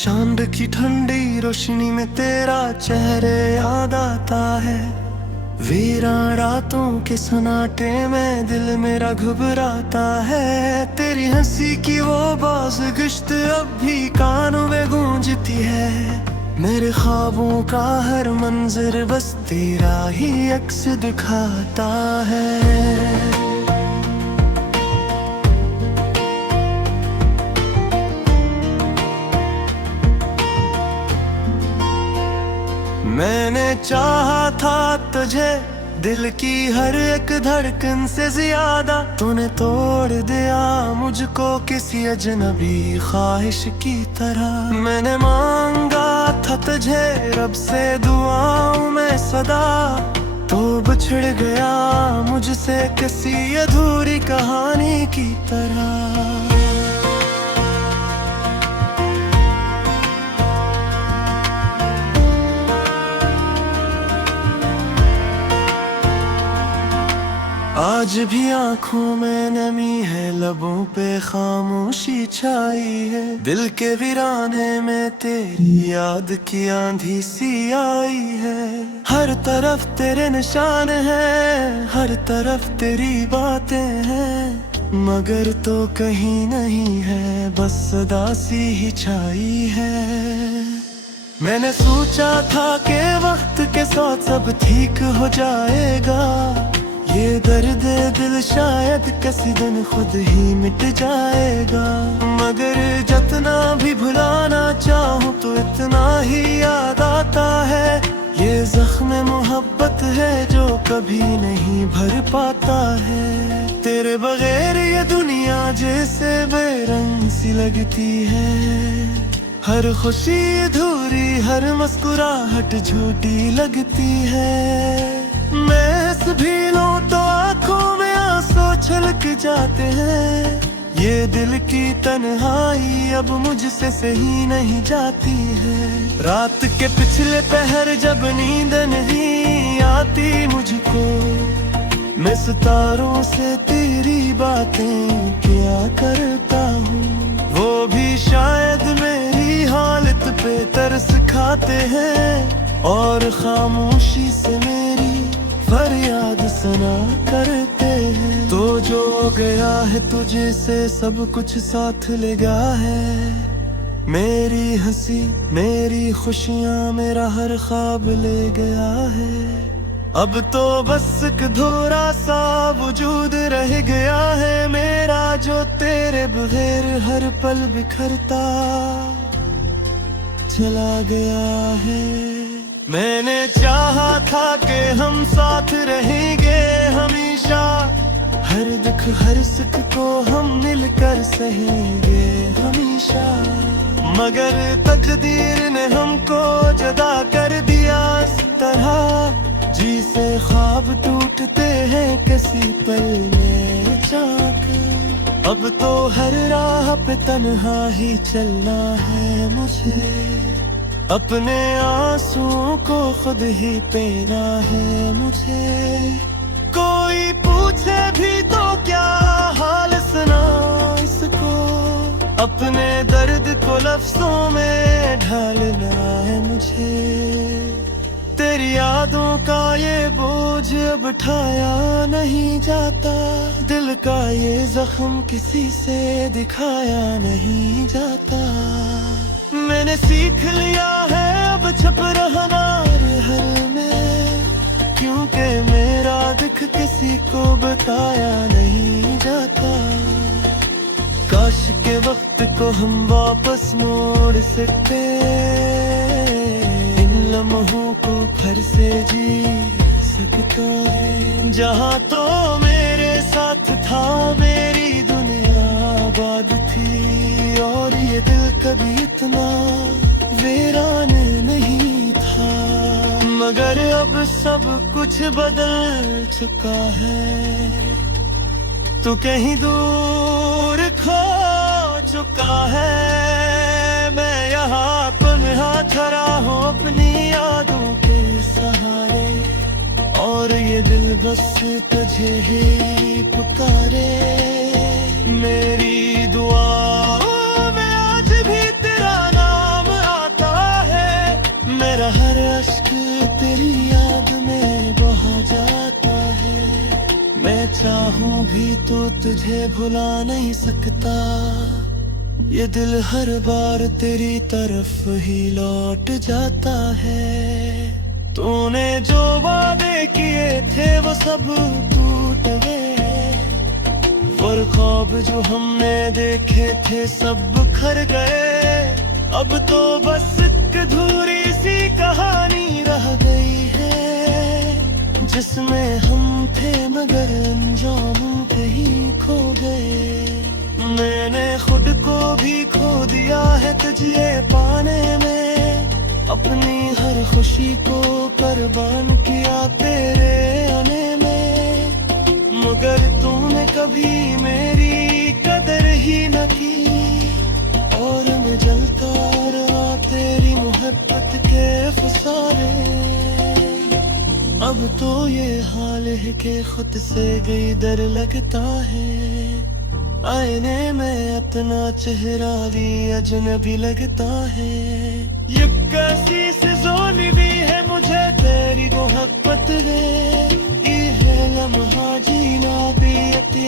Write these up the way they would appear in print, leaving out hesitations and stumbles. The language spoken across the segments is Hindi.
चांद की ठंडी रोशनी में तेरा चेहरे याद आता है। वीरान रातों के सन्नाटे में दिल मेरा घबराता है। तेरी हंसी की वो बाज़-ए-गिश्त अब भी कानों में गूंजती है। मेरे ख्वाबों का हर मंजर बस तेरा ही अक्स दिखाता है। मैंने चाहा था तुझे दिल की हर एक धड़कन से ज्यादा, तूने तोड़ दिया मुझको किसी अजनबी ख्वाहिश की तरह। मैंने मांगा था तुझे रब से दुआओं में सदा, तो बिछड़ गया मुझसे किसी अधूरी कहानी की तरह। आज भी आंखों में नमी है, लबों पे खामोशी छाई है। दिल के वीराने में तेरी याद की आंधी सी आई है। हर तरफ तेरे निशान हैं, हर तरफ तेरी बातें हैं, मगर तो कहीं नहीं है, बस सदा सी ही छाई है। मैंने सोचा था कि वक्त के साथ सब ठीक हो जाएगा, ये दर्द दिल शायद किसी दिन खुद ही मिट जाएगा। मगर जितना भी भुलाना चाहूँ तो इतना ही याद आता है। ये जख्म मोहब्बत है जो कभी नहीं भर पाता है। तेरे बगैर ये दुनिया जैसे बेरंग सी लगती है। हर खुशी अधूरी, हर मुस्कुराहट झूठी लगती है। मैं हंस भी लूं तो आंखों में आंसू छलक जाते हैं। ये दिल की तन्हाई अब मुझसे सही नहीं जाती है। रात के पिछले पहर जब नींद नहीं आती मुझको, मैं सितारों से तेरी बातें किया करता हूँ। वो भी शायद मेरी हालत पे तरस खाते हैं, और खामोशी से मेरी फरियाद सुना करते हैं। तो जो गया है तुझे से सब कुछ साथ ले गया है। मेरी हंसी, मेरी खुशियाँ, मेरा हर ख्वाब ले गया है। अब तो बस एक अधूरा सा वजूद रह गया है मेरा, जो तेरे बगैर हर पल बिखरता चला गया है। मैंने चाहा था कि हम साथ रहेंगे हमेशा, हर दुख हर सुख को हम मिलकर सहेंगे हमेशा। मगर तकदीर ने हमको जुदा कर दिया इस तरह, जी से ख्वाब टूटते हैं किसी पल में अचानक। अब तो हर राह पे तन्हा ही चलना है मुझे, अपने आंसुओं को खुद ही पीना है मुझे। कोई पूछे भी तो क्या हाल सुना इसको, अपने दर्द को लफ्जों में ढालना है मुझे। तेरी यादों का ये बोझ अब उठाया नहीं जाता, दिल का ये जख्म किसी से दिखाया नहीं जाता। मैंने सीख लिया है अब छुप रहना हर में, क्योंकि मेरा दुख किसी को बताया नहीं जाता। काश के वक्त को हम वापस मोड़ सकते, इन लम्हों को फिर से जी सकता है। जहाँ तो मेरे साथ था मेरी दुनिया आबाद थी, और ये दिल कभी इतना वीरान नहीं था। मगर अब सब कुछ बदल चुका है, तू कहीं दूर खो चुका है। मैं यहाँ तन्हा खड़ा हूँ अपनी यादों के सहारे, और ये दिल बस तुझे ही पुकारे। मेरी दुआ में आज भी तेरा नाम चाहूं भी तो तुझे भुला नहीं सकता। ये दिल हर बार तेरी तरफ ही लौट जाता है। तूने जो वादे किए थे वो सब टूट गए, और ख्वाब जो हमने देखे थे सब बिखर गए। अब तो बस एक अधूरी सी कहानी रह गई है, जिसमें हम थे मगर अंजाम कहीं खो गए। मैंने खुद को भी खो दिया है तुझे पाने में, अपनी हर खुशी को कुर्बान किया तेरे आने में। मगर तूने कभी मेरी कदर ही न की, और मैं जलता रहा तेरी मोहब्बत के फसाने। अब तो ये हाल है कि खुद से गई डर लगता है। आईने में अपना चेहरा भी अजनबी लगता है। ये कैसी सिजोनी भी है मुझे तेरी मोहब्बत ने, ये है लम्हा जीना भी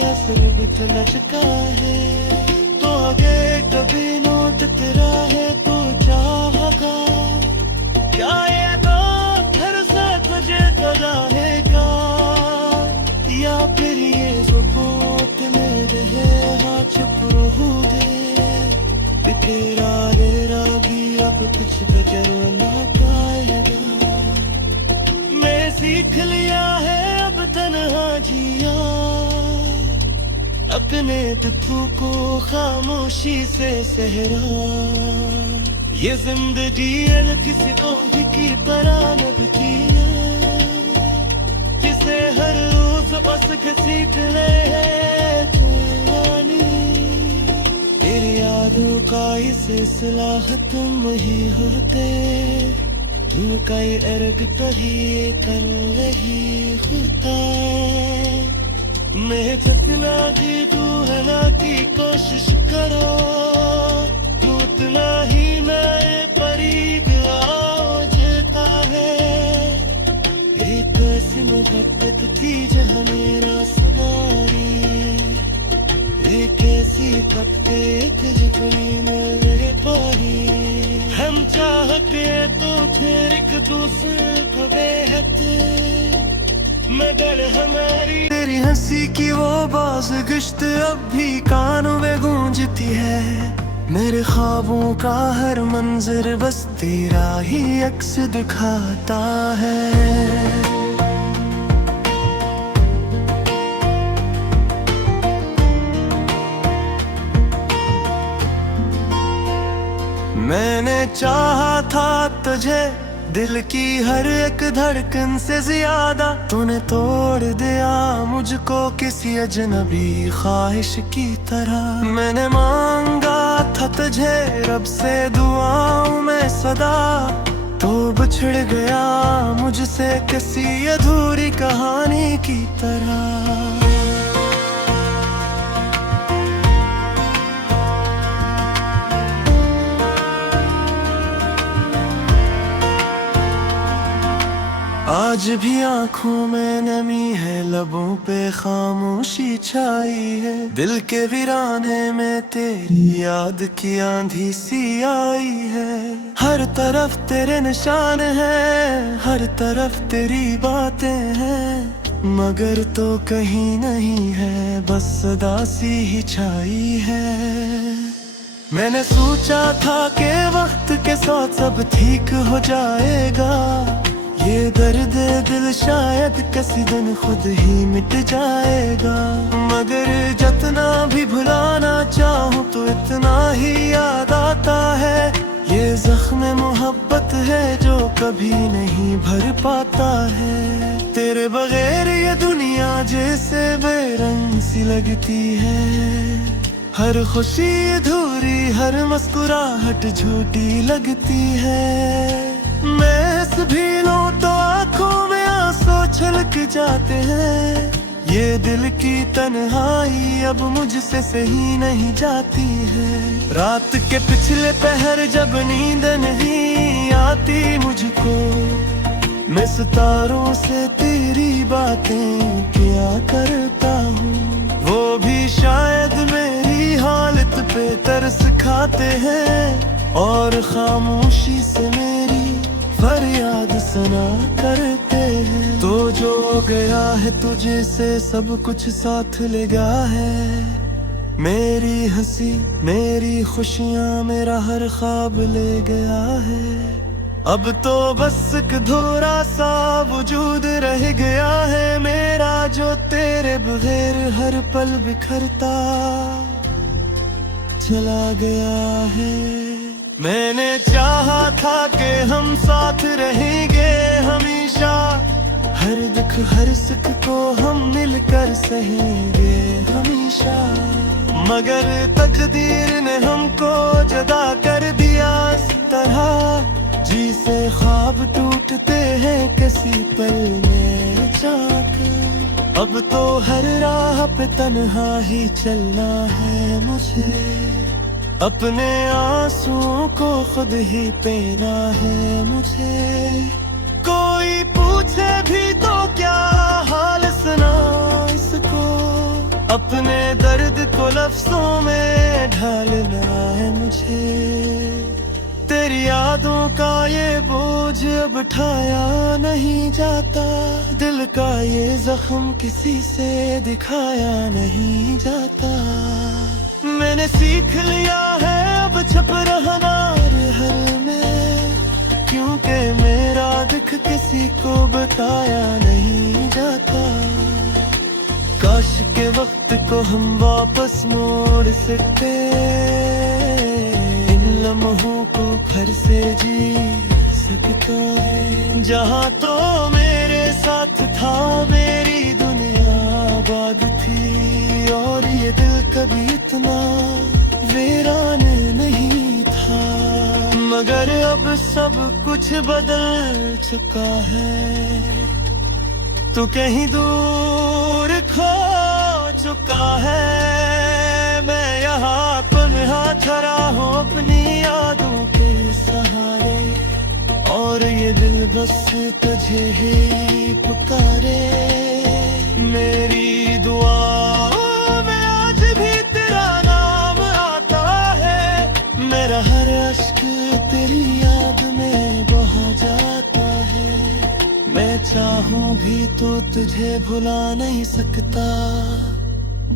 असर कुछ लचका है। तो आगे कभी नोट तेरा है तो चाहगा, क्या ये तो घर से तुझे रहेगा, या फिर ये सुकूत में रहे हाँ चुप रहू दे। तेरा भी अब कुछ बचर ना पाएगा। मैं सीख लिया है अब तन्हा जिया, अपने दुखों को खामोशी से सहरा। ये जिंदगी किसी और की तरह लगती है, जिसे हर रोज बस घसीट ले जवानी। तेरी यादों का ये सिलसिला तुम ही होते, तुमका ये अर्ग कही कर रही होता। मैं चकना की तू हला की कोशिश करो, तू उतना ही नए करीब आओ जाता है। एक ऐसी मोहब्बत थी जहाँ मेरा समारी, एक ऐसी कपते जितनी न रह पाई। हम चाहते तो फिर एक दूसरे को बेहद, मगर हमारी तेरी हंसी की वो बाज गश्त अब भी कानों में गूंजती है। मेरे ख्वाबों का हर मंजर बस तेरा ही अक्स दिखाता है। मैंने चाहा था तुझे दिल की हर एक धड़कन से ज्यादा, तूने तोड़ दिया मुझको किसी अजनबी ख्वाहिश की तरह। मैंने मांगा था तुझे रब से दुआओं में सदा, तो बिछड़ गया मुझसे किसी अधूरी कहानी की तरह। आज भी आंखों में नमी है, लबों पे खामोशी छाई है। दिल के वीराने में तेरी याद की आंधी सी आई है। हर तरफ तेरे निशान हैं, हर तरफ तेरी बातें हैं, मगर तो कहीं नहीं है, बस सदा सी ही छाई है। मैंने सोचा था कि वक्त के साथ सब ठीक हो जाएगा, ये दर्द दिल शायद किसी दिन खुद ही मिट जाएगा। मगर जितना भी भुलाना चाहूँ तो इतना ही याद आता है। ये जख्म मोहब्बत है जो कभी नहीं भर पाता है। तेरे बगैर ये दुनिया जैसे बेरंग सी लगती है। हर खुशी अधूरी, हर मुस्कुराहट झूठी लगती है। मैं भी लूं तो आंखों में आंसू छलक जाते हैं। ये दिल की तन्हाई अब मुझसे सही नहीं जाती है। रात के पिछले पहर जब नींद नहीं आती मुझको, मैं सितारों से तेरी बातें किया करता हूँ, वो भी शायद मेरी हालत पे तरस खाते हैं और खामोशी से मेरी फरियाद सुना करते हैं। तो जो गया है तुझे से सब कुछ साथ ले गया है, मेरी हंसी मेरी खुशियाँ मेरा हर ख्वाब ले गया है। अब तो बस एक अधूरा सा वजूद रह गया है मेरा, जो तेरे बगैर हर पल बिखरता चला गया है। मैंने चाहा था कि हम साथ रहेंगे हमेशा, हर दुख हर सुख को हम मिलकर सहेंगे हमेशा, मगर तकदीर ने हमको जुदा कर दिया इस तरह, जी से ख्वाब टूटते हैं किसी पल में जाकर। अब तो हर राह पे तन्हा ही चलना है मुझे, अपने आंसुओं को खुद ही पीना है मुझे। कोई पूछे भी तो क्या हाल सुना इसको, अपने दर्द को लफ्जों में ढालना है मुझे। तेरी यादों का ये बोझ अब उठाया नहीं जाता, दिल का ये जख्म किसी से दिखाया नहीं जाता। मैंने सीख लिया है अब छुप रहना हर में, क्योंकि मेरा दुख किसी को बताया नहीं जाता। काश के वक्त को हम वापस मोड़ सकते, इन लम्हों को फिर से जी सकता है। जहाँ तो मेरे साथ था मेरी दुनिया आबाद थी, और ये दिल कभी इतना वीरान नहीं था, मगर अब सब कुछ बदल चुका है। तू कहीं दूर खो चुका है, मैं यहाँ तन्हा खड़ा हूँ अपनी यादों के सहारे, और ये दिल बस तुझे ही पुकारे। मेरी दुआओं में आज भी तेरा नाम आता है, मेरा हर अश्क तेरी याद में बहा जाता है। मैं चाहूं भी तो तुझे भुला नहीं सकता,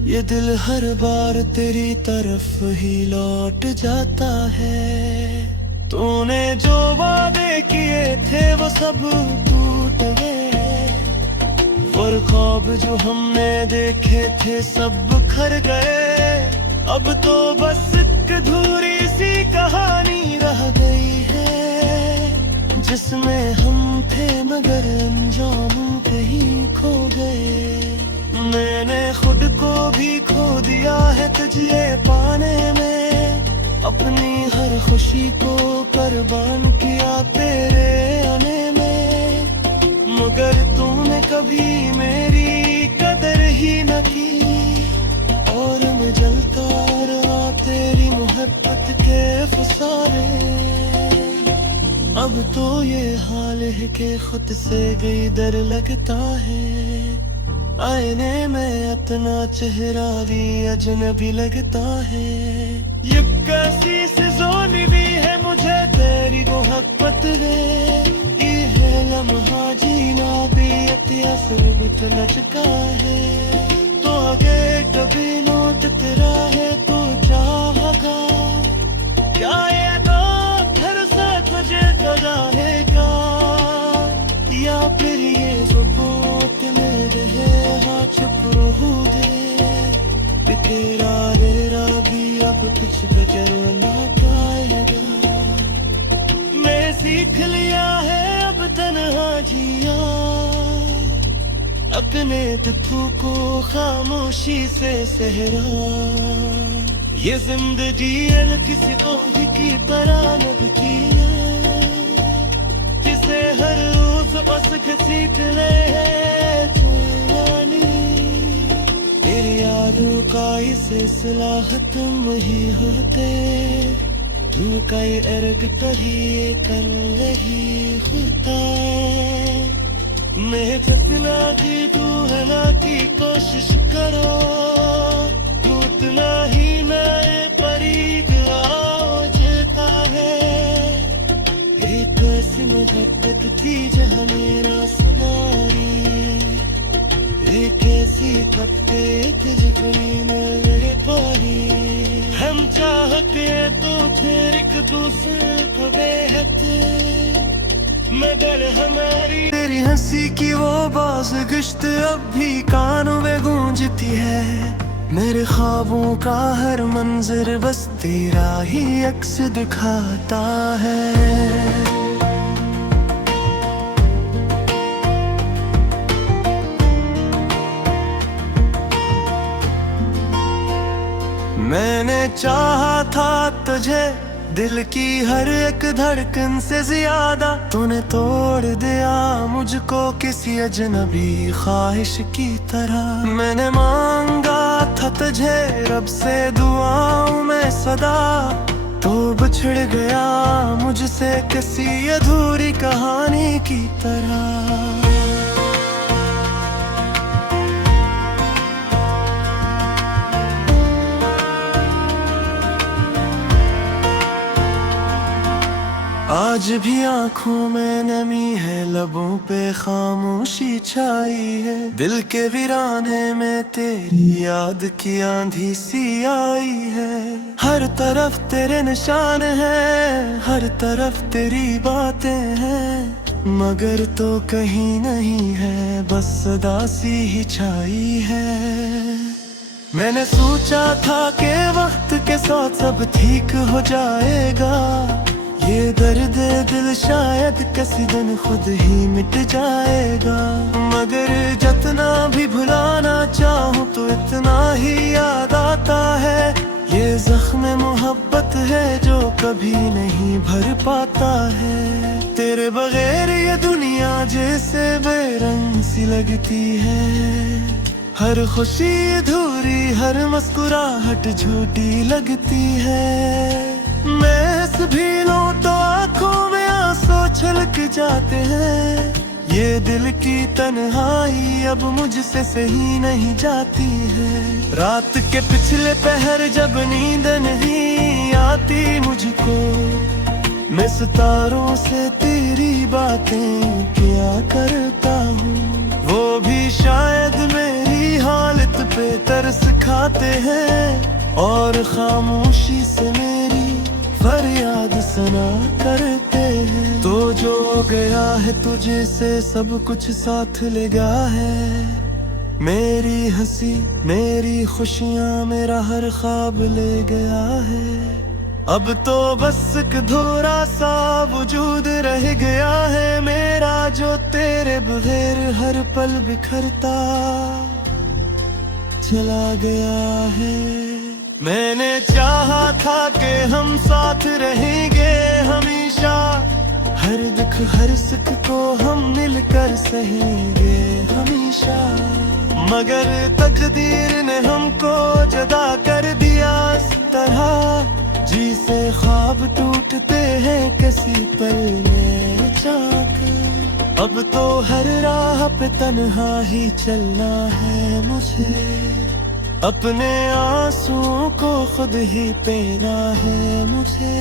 ये दिल हर बार तेरी तरफ ही लौट जाता है। तूने जो वादे किए थे वो सब टूट गए, और ख्वाब जो हमने देखे थे सब बिखर गए। अब तो बस एक अधूरी सी कहानी रह गई है, जिसमें हम थे मगर अंजाम कहीं खो गए। मैंने खुद को भी खो दिया है तुझे पाने में, अपनी हर खुशी को कुर्बान किया तेरे आने में, मगर तूने कभी मेरी कदर ही न की, और मैं जलता रहा तेरी मोहब्बत के फसाने। अब तो ये हाल है कि खुद से गई डर लगता है, आईने में अपना चेहरा भी अजनबी लगता है। ये कैसी सिजोनी भी है मुझे तेरी मोहब्बत है, ये लम्हा जीना भी अतियासुरबत लचका है। तो आगे कभी नोट तेरा है तो चाहगा, क्या ये तो घर से तुझे रहेगा, या फिर ये सुकूत में रहे हाँ चुप रहोगे। तेरा मेरा भी अब कुछ बचर ना पाएगा, मैं सीख लिया है अब तन्हा जिया, अपने दुखों को खामोशी से सहरा। ये जिंदगी किसी और की तरह न किया, जिसे हर रोज बस घसीट ले तूफानी। तेरी यादों का ये सिलसिला खत्म ही होते, तू कई अर्ग कभी कर रही खुदा मैं चकना की तू हला की कोशिश करो टूटना ही नए परीग आओ जेता है एक ऐसी मुहब्बत थी जहाँ मेरा समाई एक ऐसी थकते थे जितनी मेरे पानी हम चाह के तो फिर एक दूसरे को बेहद मगर हमारी तेरी हंसी की वो बाज गश्त अब भी कानों में गूंजती है मेरे ख्वाबों का हर मंजर बस तेरा ही अक्स दिखाता है मैंने चाहा था तुझे दिल की हर एक धड़कन से ज्यादा तूने तोड़ दिया मुझको किसी अजनबी ख्वाहिश की तरह मैंने मांगा था तुझे रब से दुआओं में सदा तो बिछड़ गया मुझसे किसी अधूरी कहानी की तरह आज भी आँखों में नमी है लबों पे खामोशी छाई है दिल के वीराने में तेरी याद की आंधी सी आई है हर तरफ तेरे निशान हैं हर तरफ तेरी बातें हैं मगर तो कहीं नहीं है बस सदा सी ही छाई है मैंने सोचा था कि वक्त के साथ सब ठीक हो जाएगा ये दर्द दिल शायद किसी दिन खुद ही मिट जाएगा मगर जितना भी भुलाना चाहूँ तो इतना ही याद आता है ये जख्म मोहब्बत है जो कभी नहीं भर पाता है तेरे बगैर ये दुनिया जैसे बेरंग सी लगती है हर खुशी अधूरी हर मुस्कुराहट झूठी लगती है मैं भी लूं तो आंखों में आंसू छलक जाते हैं ये दिल की तन्हाई अब मुझसे सही नहीं जाती है रात के पिछले पहर जब नींद नहीं आती मुझको मैं सितारों से तेरी बातें क्या करता हूँ वो भी शायद मेरी हालत पे तरस खाते हैं और खामोशी से मेरी फरियाद सुना करते हैं तो जो गया है तुझे से सब कुछ साथ ले गया है मेरी हंसी मेरी खुशियाँ मेरा हर ख्वाब ले गया है अब तो बस एक अधूरा सा वजूद रह गया है मेरा जो तेरे बगैर हर पल बिखरता चला गया है मैंने चाहा था कि हम साथ रहेंगे हमेशा हर दुख हर सुख को हम मिलकर सहेंगे हमेशा मगर तकदीर ने हमको जुदा कर दिया इस तरह जी से ख्वाब टूटते हैं किसी पल में अचानक अब तो हर राह पे तन्हा ही चलना है मुझे अपने आंसुओं को खुद ही पीना है मुझे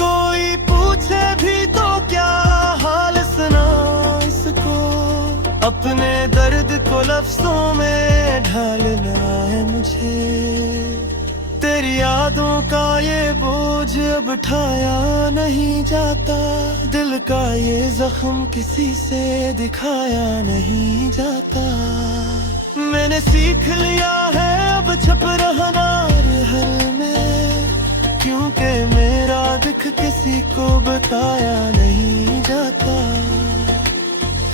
कोई पूछे भी तो क्या हाल सुना इसको अपने दर्द को लफ्जों में ढालना है मुझे तेरी यादों का ये बोझ अब उठाया नहीं जाता दिल का ये जख्म किसी से दिखाया नहीं जाता मैंने सीख लिया है अब छुप रहना हर में क्योंकि मेरा दुख किसी को बताया नहीं जाता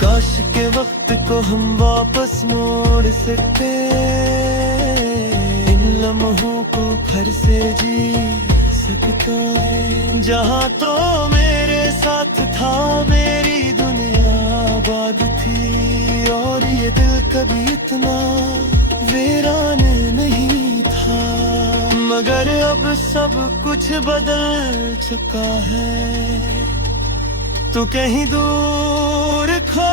काश के वक्त को हम वापस मोड़ सकते इन लम्हों को फिर से जी सकता है जहाँ तो मेरे साथ था मेरी दुनिया आबाद थी और ये दिल कभी इतना वीरान नहीं था मगर अब सब कुछ बदल चुका है। तू कहीं दूर खो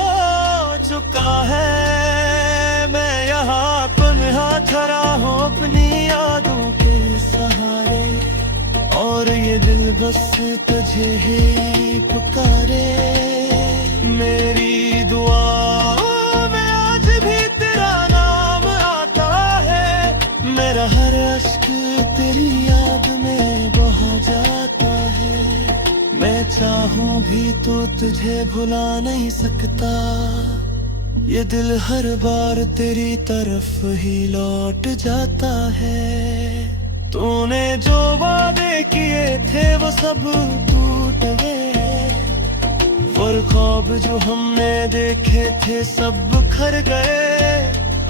चुका है, मैं यहाँ तन्हा खड़ा हूँ अपनी यादों के सहारे, और ये दिल बस तुझे ही पुकारे। मेरी दुआ में आज भी तेरा नाम आता है, मेरा हर अश्क तेरी याद में बहा जाता है। मैं चाहूं भी तो तुझे भुला नहीं सकता, ये दिल हर बार तेरी तरफ ही लौट जाता है। तूने जो वादे किए थे वो सब टूट गए, और ख्वाब जो हमने देखे थे सब बिखर गए।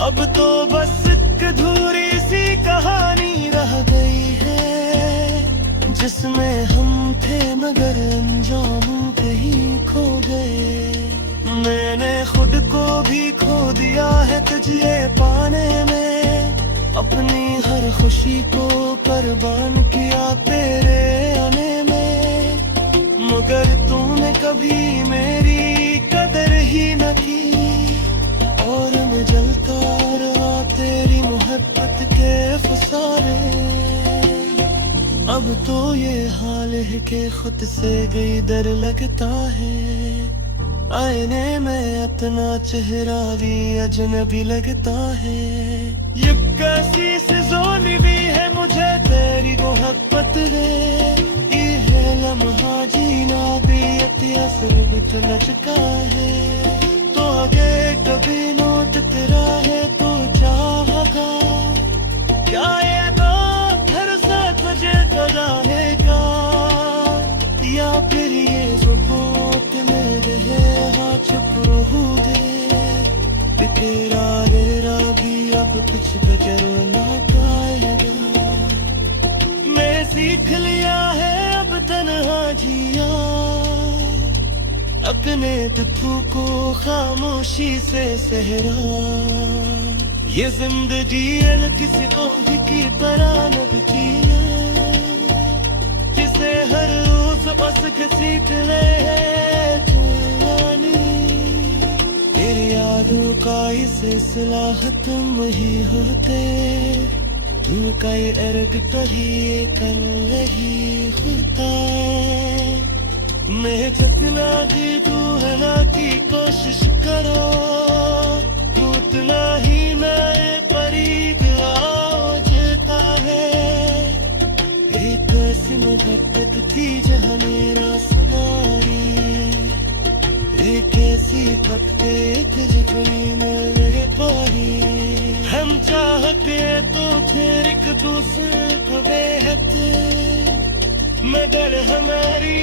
अब तो बस एक अधूरी सी कहानी रह गई है, जिसमें हम थे मगर अंजाम कहीं खो गए। मैंने खुद को भी खो दिया है तुझे पाने में, अपनी हर खुशी को कुर्बान किया तेरे आने में, मगर तूने कभी मेरी कदर ही न की, और मैं जलता रहा तेरी मोहब्बत के फसाने। अब तो ये हाल है कि खुद से गई डर लगता है, आईने में अपना चेहरा भी अजनबी लगता है। ये कैसी सिजोनी भी है मुझे तेरी मोहब्बत है, ये लम्हा जीना भी अतियासर लचका है। तो आगे कभी नोट तेरा है तो चाहगा, क्या ये तो घर से तुझे रहेगा, या फिर ये जो बात मेरे है चुप रहूं दे। तेरा भी अब कुछ बचर ना पाएगा, मैं सीख लिया है अब तन्हा जिया, अपने दुखों को खामोशी से सहरा। ये जिंदगी किसी और की तरह न बिकिया, जिसे हर रोज बस घसीट ले जवानी। तेरी यादों का ये सिलसिला खत्म ही होते, तू का ये अर्ग कही कर रही खुदा। मैं चकना की तू हला की कोशिश करो, टूटना ही मैं करीब आओ जाता है। एक ऐसी मोहब्बत थी जहाँ मेरा समारी, एक ऐसी पत्ते जितनी मेरे पाही। हम चाहते तो थे एक दूसरे को बेहद, मगर हमारी